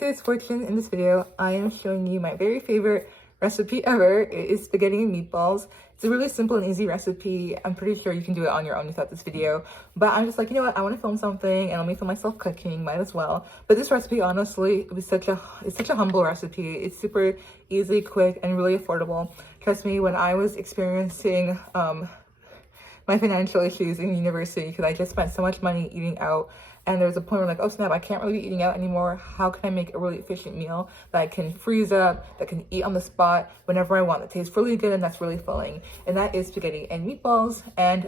today's fortune. In this video, I am showing you my very favorite recipe ever. It is spaghetti and meatballs. It's a really simple and easy recipe. I'm pretty sure you can do it on your own without this video. But I'm just like, you know what? I want to film something and let me film myself cooking. Might as well. But this recipe, honestly, it's such a humble recipe. It's super easy, quick, and really affordable. Trust me, when I was experiencing my financial issues in university, because I just spent so much money eating out, and there was a point where I'm like, oh snap, I can't really be eating out anymore. How can I make a really efficient meal that I can freeze up, that I can eat on the spot whenever I want, that tastes really good and that's really filling? And that is spaghetti and meatballs. And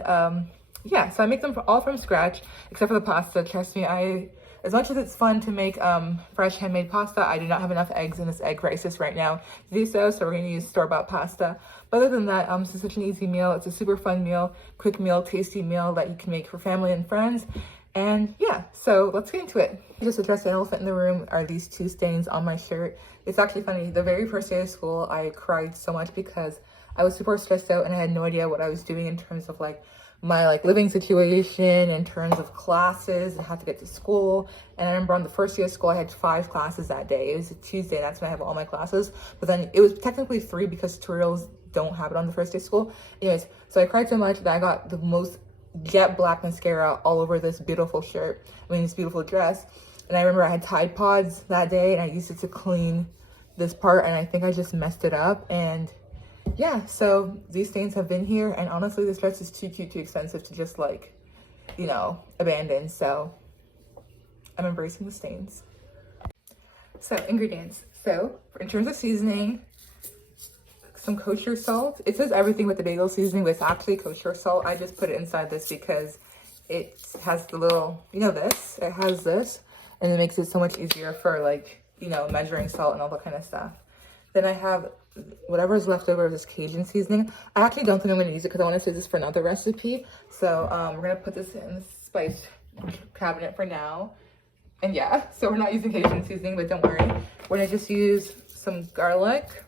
yeah, so I make them all from scratch, except for the pasta. Trust me, as much as it's fun to make fresh handmade pasta, I do not have enough eggs in this egg crisis right now to do so we're going to use store-bought pasta. But other than that, this is such an easy meal. It's a super fun meal, quick meal, tasty meal that you can make for family and friends. And yeah, so let's get into it. Just address the elephant in the room are these two stains on my shirt. It's actually funny. The very first day of school, I cried so much because I was super stressed out and I had no idea what I was doing in terms of my living situation, in terms of classes and how to get to school. And I remember on the first day of school, I had 5 classes that day. It was a Tuesday, and that's when I have all my classes. But then it was technically 3 because tutorials don't have it on the first day of school. Anyways, so I cried so much that I got the most jet black mascara all over this beautiful shirt, this beautiful dress. And I remember I had Tide Pods that day and I used it to clean this part, and I think I just messed it up. And yeah, so these stains have been here, and honestly this dress is too cute, too expensive to just abandon. So I'm embracing the stains. So ingredients. So in terms of seasoning, some kosher salt. It says everything with the bagel seasoning, but it's actually kosher salt. I just put it inside this because it has the little, this, it has this, and it makes it so much easier for measuring salt and all that kind of stuff. Then I have whatever's left over of this Cajun seasoning. I actually don't think I'm going to use it because I want to save this for another recipe. So we're going to put this in the spice cabinet for now. And yeah, so we're not using Cajun seasoning, but don't worry. We're going to just use some garlic,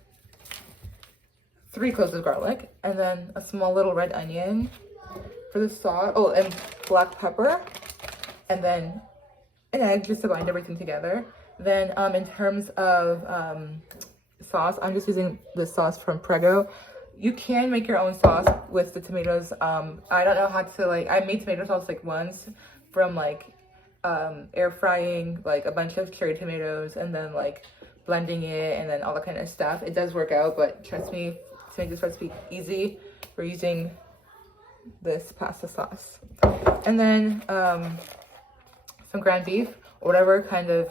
3 cloves of garlic, and then a small little red onion for the sauce. Oh, and black pepper, and then an egg just to bind everything together. Then in terms of sauce, I'm just using the sauce from Prego. You can make your own sauce with the tomatoes. I don't know how to I made tomato sauce once from air frying a bunch of cherry tomatoes and then blending it and then all that kind of stuff. It does work out, but trust me, to make this recipe easy, we're using this pasta sauce. And then some ground beef, or whatever kind of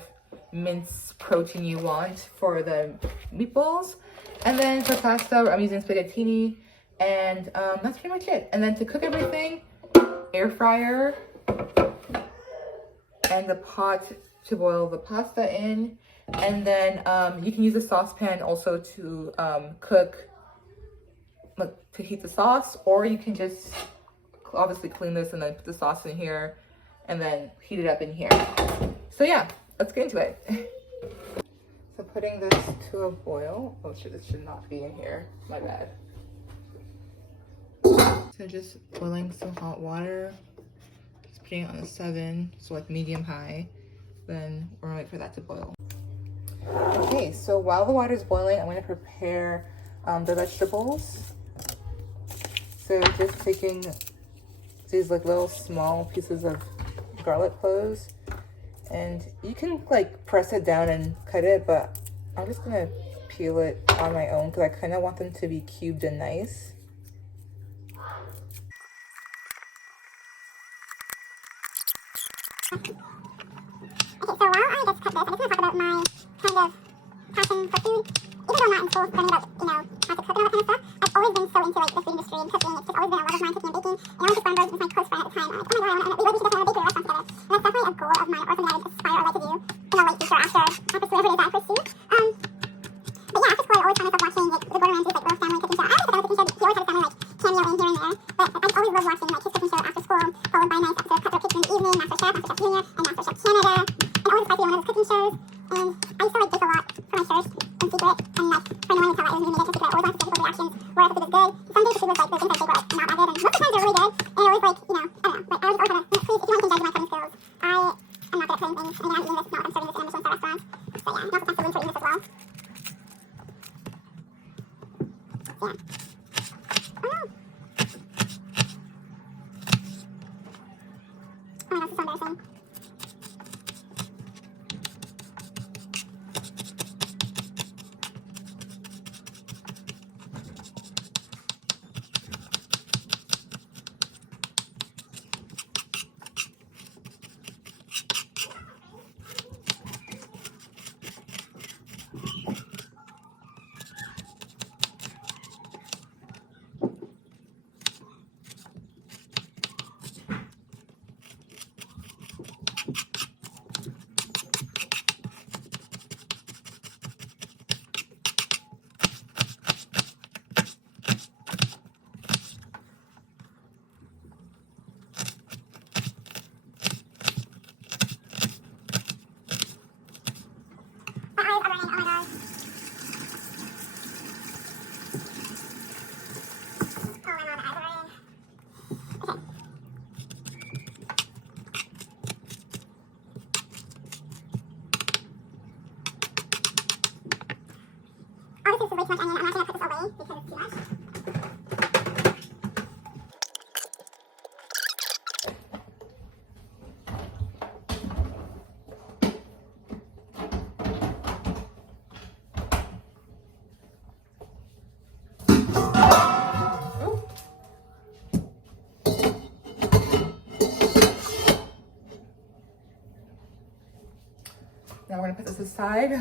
mince protein you want for the meatballs. And then for pasta, I'm using spaghettini, and that's pretty much it. And then to cook everything, air fryer and the pot to boil the pasta in. And then you can use a saucepan also to to heat the sauce, or you can just obviously clean this and then put the sauce in here and then heat it up in here. So yeah, let's get into it. So putting this to a boil. Oh shit, this should not be in here, my bad. So just boiling some hot water, just putting it on a 7, so medium high. Then we're gonna wait for that to boil. Okay, so while the water is boiling, I'm going to prepare the vegetables. So just taking these little small pieces of garlic cloves, and you can press it down and cut it, but I'm just going to peel it on my own because I kind of want them to be cubed and nice. Okay, so while I just cut this, I just want to talk about my kind of passion for food. Even though I'm not in school learning about, how to cook and all that kind of stuff, I've always been so into the food industry and cooking. It's just always been a love of mine, cooking and baking. And I went to Spartanburg with my close friend at the time. I'm like, oh my god, we should definitely have a bakery restaurant together. And that's definitely a goal of mine, or something I would aspire or like to do, future after whatever it is that I pursue. But yeah, after school I always found myself watching the Gordon Ramsay's little family cooking show. I don't know if it was a family cooking show, he always had a family cameo in here and there. But I always loved watching his cooking show after school, followed by a nice episode of Cutthroat Kitchen in the evening, MasterChef Junior, and MasterChef Canada. And always excited to be one of those cooking shows. And I used to bake a lot for my church in secret, and for no one to tell that it was me making it in secret. I always wanted to see people's reactions, where I thought it was good. Some days the food was the inside fake, not that good, and most of the times they were really good. And it always I don't know, but I was always gonna, please, if you want to judge my cooking skills, I am not good at cooking things. And again, I'm eating this, no, I'm serving this in a Michelin star restaurant. So yeah. You can also test the room for eating this as well. Yeah. Oh no! Oh my gosh, this is so embarrassing. My eyes are burning, oh my gosh. Oh my god, my eyes are burning. Okay. Obviously, this is way too much onion. I'm not gonna put this away because it's too much. Now we're gonna put this aside,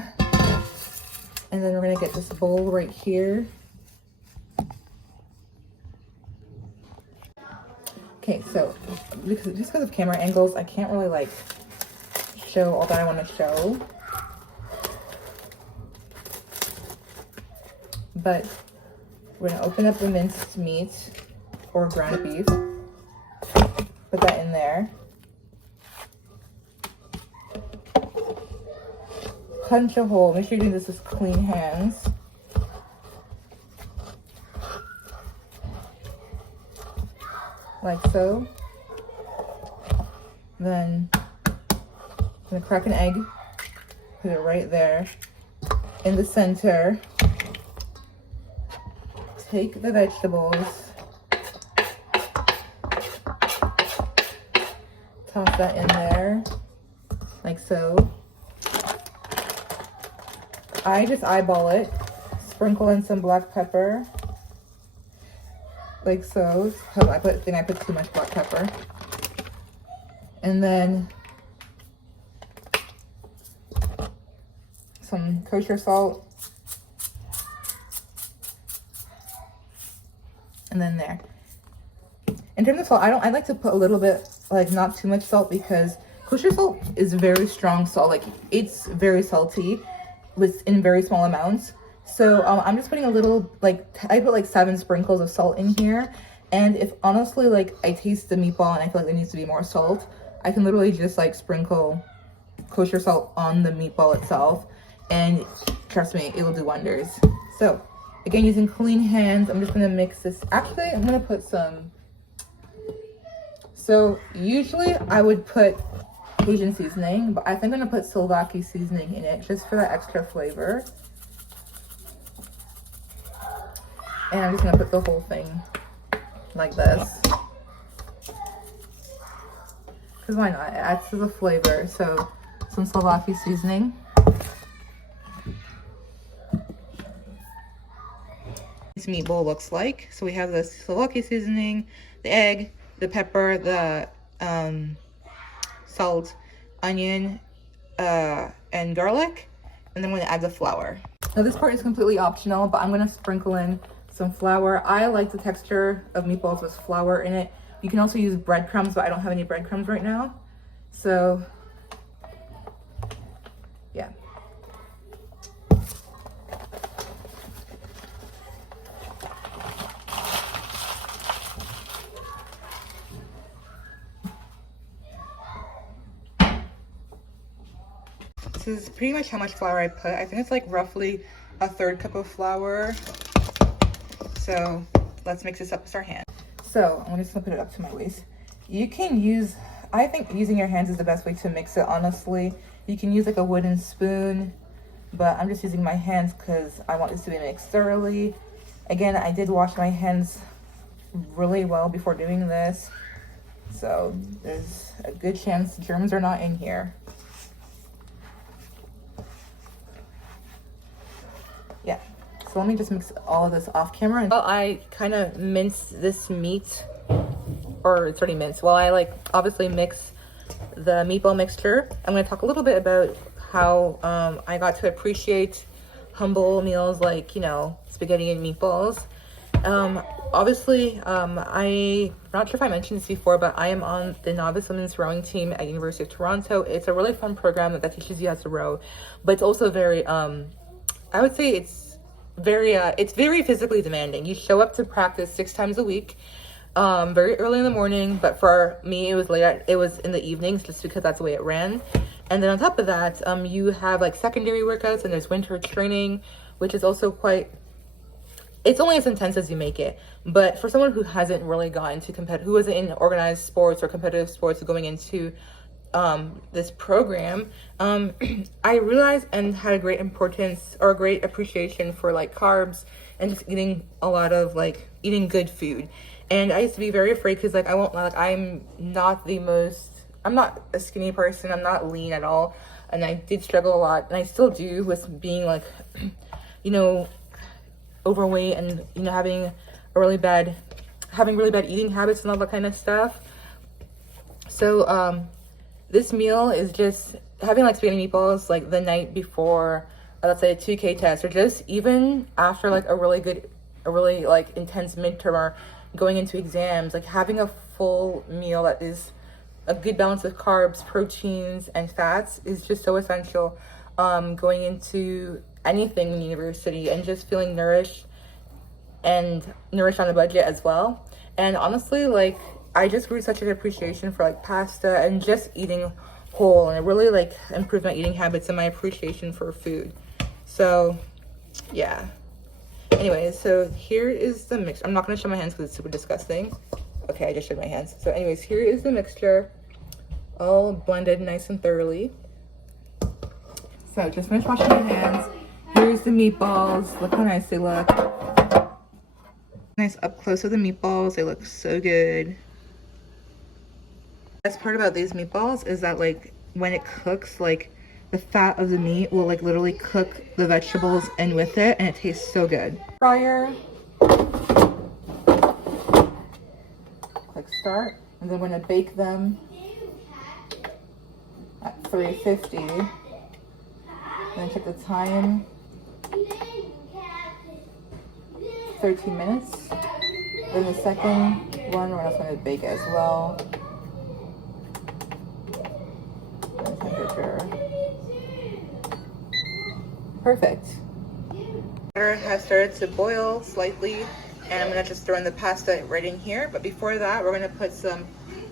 and then we're gonna get this bowl right here. Okay, so just because of camera angles, I can't really like show all that I want to show. But we're gonna open up the minced meat or ground beef, put that in there. Punch a hole. Make sure you're doing this with clean hands. Like so. Then I'm gonna crack an egg, put it right there in the center. Take the vegetables, toss that in there, like so. I just eyeball it, sprinkle in some black pepper, like so. I think I put too much black pepper. And then some kosher salt. And then there. In terms of salt, I like to put a little bit, like not too much salt, because kosher salt is very strong salt. Like it's very salty in very small amounts. So I'm just putting a little, like I put like 7 sprinkles of salt in here. And if honestly, like I taste the meatball and I feel like there needs to be more salt, I can literally just like sprinkle kosher salt on the meatball itself. And trust me, it will do wonders. So again, using clean hands, I'm just gonna mix this. Actually, I'm gonna put some. So usually I would put Asian seasoning, but I think I'm gonna put Slovakia seasoning in it just for that extra flavor. And I'm just gonna put the whole thing like this. Because why not? It adds to the flavor. So some Slovakia seasoning. This meatball looks like. So we have the Slovakia seasoning, the egg, the pepper, the salt, onion, and garlic, and then we're gonna add the flour. Now this part is completely optional, but I'm gonna sprinkle in some flour. I like the texture of meatballs with flour in it. You can also use breadcrumbs, but I don't have any breadcrumbs right now. So yeah. This is pretty much how much flour I put. I think it's like roughly a 1/3 cup of flour. So let's mix this up with our hand. So I'm just gonna put it up to my waist. You can use, I think using your hands is the best way to mix it, honestly. You can use like a wooden spoon. but I'm just using my hands because I want this to be mixed thoroughly. Again, I did wash my hands really well before doing this, so there's a good chance germs are not in here. Yeah, so let me just mix all of this off camera. Well, I kind of mince this meat, or it's already minced. While I like obviously mix the meatball mixture, I'm going to talk a little bit about how I got to appreciate humble meals like, you know, spaghetti and meatballs. Obviously, I'm not sure if I mentioned this before, but I am on the novice women's rowing team at University of Toronto. It's a really fun program that teaches you how to row, but it's also very, I would say it's very physically demanding. You show up to practice 6 times a week, very early in the morning, but for me, it was in the evenings just because that's the way it ran. And then on top of that, you have like secondary workouts, and there's winter training, which is also it's only as intense as you make it. But for someone who hasn't really gotten to who wasn't in organized sports or competitive sports going into this program, I realized and had a great importance or a great appreciation for like carbs and just eating a lot of like eating good food. And I used to be very afraid because like I'm not a skinny person. I'm not lean at all. And I did struggle a lot, and I still do, with being like, you know, overweight and, you know, having really bad eating habits and all that kind of stuff. So this meal is just having like spaghetti meatballs like the night before, let's say a 2K test, or just even after like a really like intense midterm or going into exams, like having a full meal that is a good balance of carbs, proteins, and fats is just so essential going into anything in university, and just feeling nourished on a budget as well. And honestly, like I just grew such an appreciation for like pasta and just eating whole, and it really like improved my eating habits and my appreciation for food. So yeah, anyways, so here is the mix. I'm not going to show my hands because it's super disgusting. Okay, I just showed my hands. So anyways, here is the mixture, all blended nice and thoroughly. So just finished washing my hands. Here's the meatballs. Look how nice they look. Nice up close of the meatballs. They look so good. The best part about these meatballs is that like when it cooks, like the fat of the meat will like literally cook the vegetables in with it, and it tastes so good. Fryer. Click start, and then we're gonna bake them at 350. Then check the time. 13 minutes. Then the second one, we're just going to bake it as well. And temperature. Perfect. Water has started to boil slightly, and I'm going to just throw in the pasta right in here. But before that, we're going to put some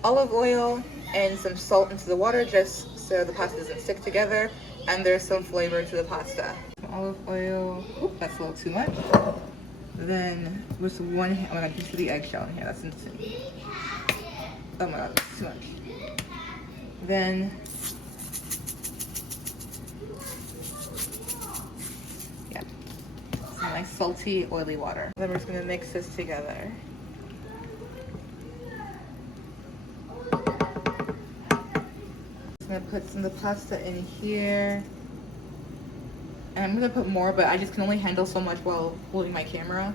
olive oil and some salt into the water just so the pasta doesn't stick together, and there's some flavor to the pasta. Olive oil. Oop, that's a little too much. Then with one hand, oh my god, you see the eggshell in here, that's insane. Oh my god, that's too much. Then, yeah, some nice salty, oily water. Then we're just gonna mix this together. I'm gonna put some of the pasta in here. And I'm gonna put more, but I just can only handle so much while holding my camera.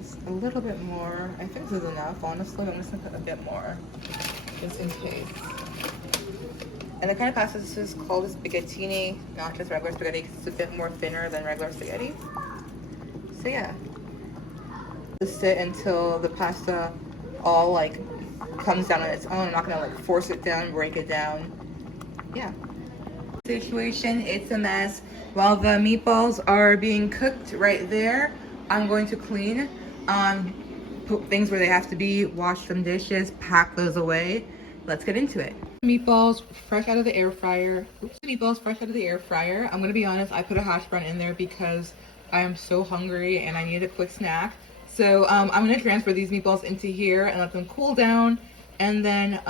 Just a little bit more. I think this is enough, honestly. I'm just gonna put a bit more, just in case. And the kind of pasta this is called spaghettini, not just regular spaghetti, because it's a bit more thinner than regular spaghetti. So yeah. Just sit until the pasta all like comes down on its own. I'm not gonna like force it down, break it down. Yeah. Situation, it's a mess. While the meatballs are being cooked right there, I'm going to clean, put things where they have to be, wash some dishes, pack those away. Let's get into it. Meatballs fresh out of the air fryer. Oops, meatballs fresh out of the air fryer. I'm gonna be honest, I put a hash brown in there because I am so hungry and I need a quick snack. So I'm gonna transfer these meatballs into here and let them cool down, And then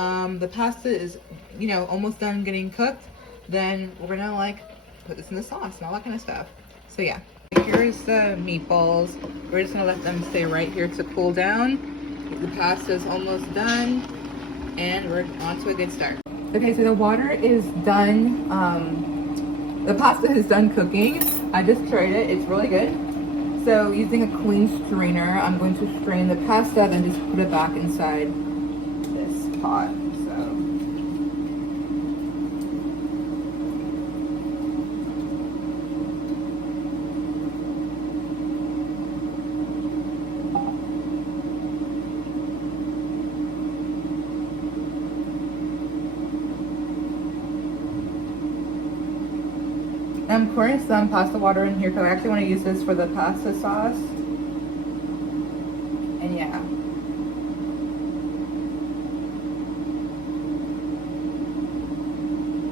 the pasta is, you know, almost done getting cooked. Then we're gonna like put this in the sauce and all that kind of stuff. So yeah, here's the meatballs. We're just gonna let them stay right here to cool down. The pasta is almost done, and we're on to a good start. Okay, so the water is done. The pasta is done cooking. I just tried it. It's really good. So using a clean strainer, I'm going to strain the pasta, then just put it back inside this pot. So I'm pouring some pasta water in here because I actually want to use this for the pasta sauce. And yeah.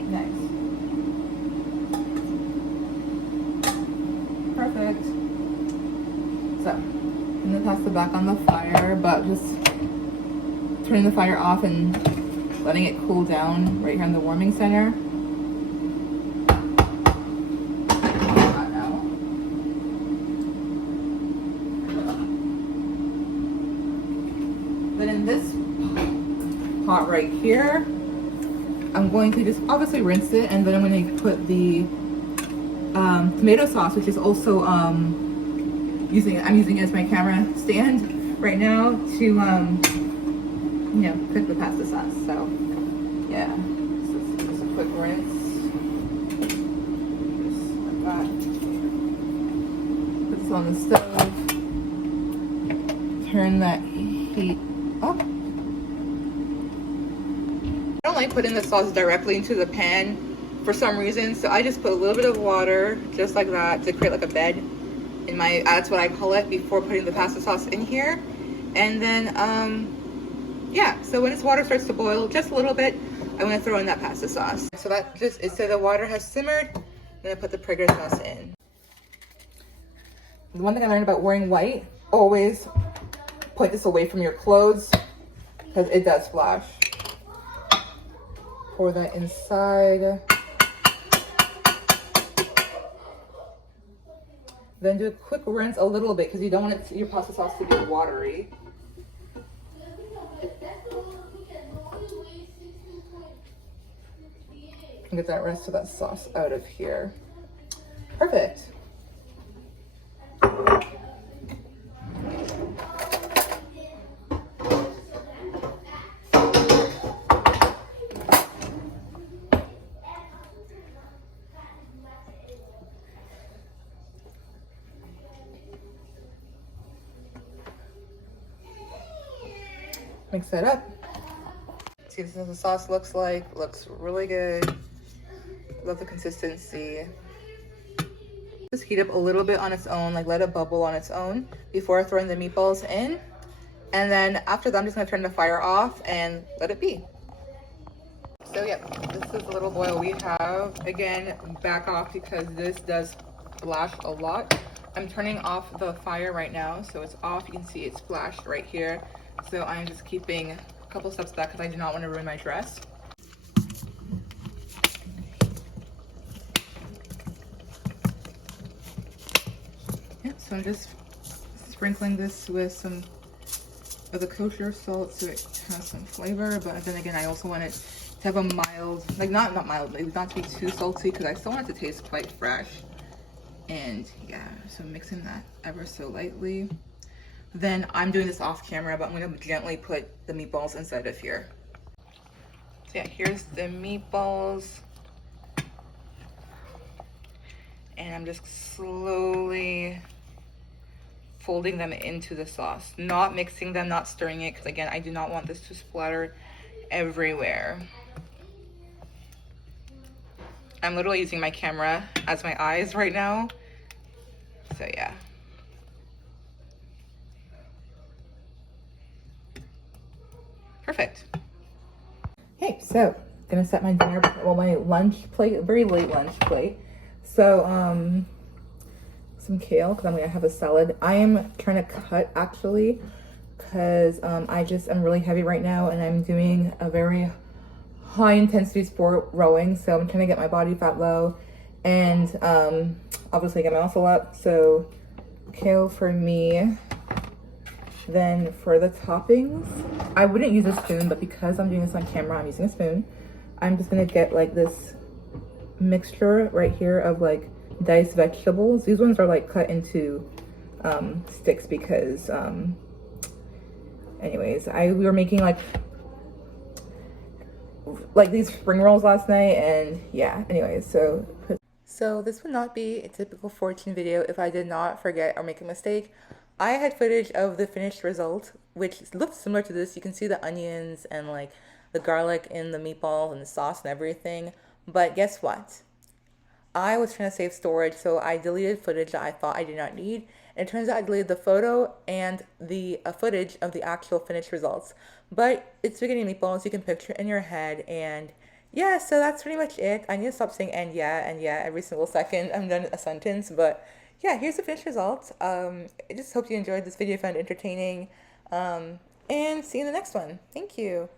Nice. Perfect. So, I'm gonna pass the back on the fire, but just turning the fire off and letting it cool down right here in the warming center. Then in this pot right here, I'm going to just obviously rinse it, and then I'm going to put the tomato sauce, which is also I'm using it as my camera stand right now to you know, cook the pasta sauce. So yeah, so just a quick rinse, just like that. Put this on the stove. Turn that heat up. I don't like putting the sauce directly into the pan for some reason, so I just put a little bit of water just like that to create like a bed in my, that's what I call it, before putting the pasta sauce in here. And then yeah, so when this water starts to boil just a little bit, I'm going to throw in that pasta sauce. So that just is, so the water has simmered. I'm going to put the Prego sauce in. The one thing I learned about wearing white, always put this away from your clothes because it does splash. Pour that inside. Then do a quick rinse a little bit because you don't want it to, your pasta sauce to get watery. And get that rest of that sauce out of here. Perfect. Mix that up. See, this is what the sauce looks like. Looks really good. Love the consistency. Just heat up a little bit on its own, like let it bubble on its own before throwing the meatballs in. And then after that, I'm just gonna turn the fire off and let it be. So yeah, this is the little boil we have. Again, back off because this does splash a lot. I'm turning off the fire right now, so it's off. You can see it splashed right here. So I'm just keeping a couple steps back because I do not want to ruin my dress. Yeah, so I'm just sprinkling this with some of the kosher salt so it has some flavor. But then again, I also want it to have a mild, like not mild, like not to be too salty because I still want it to taste quite fresh. And yeah, so mixing that ever so lightly. Then I'm doing this off camera, but I'm going to gently put the meatballs inside of here. So yeah, here's the meatballs. And I'm just slowly folding them into the sauce. Not mixing them, not stirring it, because again, I do not want this to splatter everywhere. I'm literally using my camera as my eyes right now. So yeah. Perfect. Okay, so gonna set my dinner, well, my lunch plate, very late lunch plate. So some kale because I'm gonna have a salad. I am trying to cut actually because I just am really heavy right now and I'm doing a very high intensity sport, rowing. So I'm trying to get my body fat low and obviously get my muscle up. So kale for me. Then for the toppings, I wouldn't use a spoon, but because I'm doing this on camera, I'm using a spoon. I'm just gonna get like this mixture right here of like diced vegetables. These ones are like cut into sticks because anyways, we were making like these spring rolls last night, and yeah, anyways, so this would not be a typical 14 video if I did not forget or make a mistake. I had footage of the finished result, which looks similar to this. You can see the onions and like the garlic in the meatball and the sauce and everything. But guess what? I was trying to save storage, so I deleted footage that I thought I did not need. And it turns out I deleted the photo and the footage of the actual finished results. But it's spaghetti and meatballs, you can picture it in your head. And yeah, so that's pretty much it. I need to stop saying and yeah every single second I'm done a sentence. But yeah, here's the finished results. I just hope you enjoyed this video, found it entertaining. And see you in the next one. Thank you.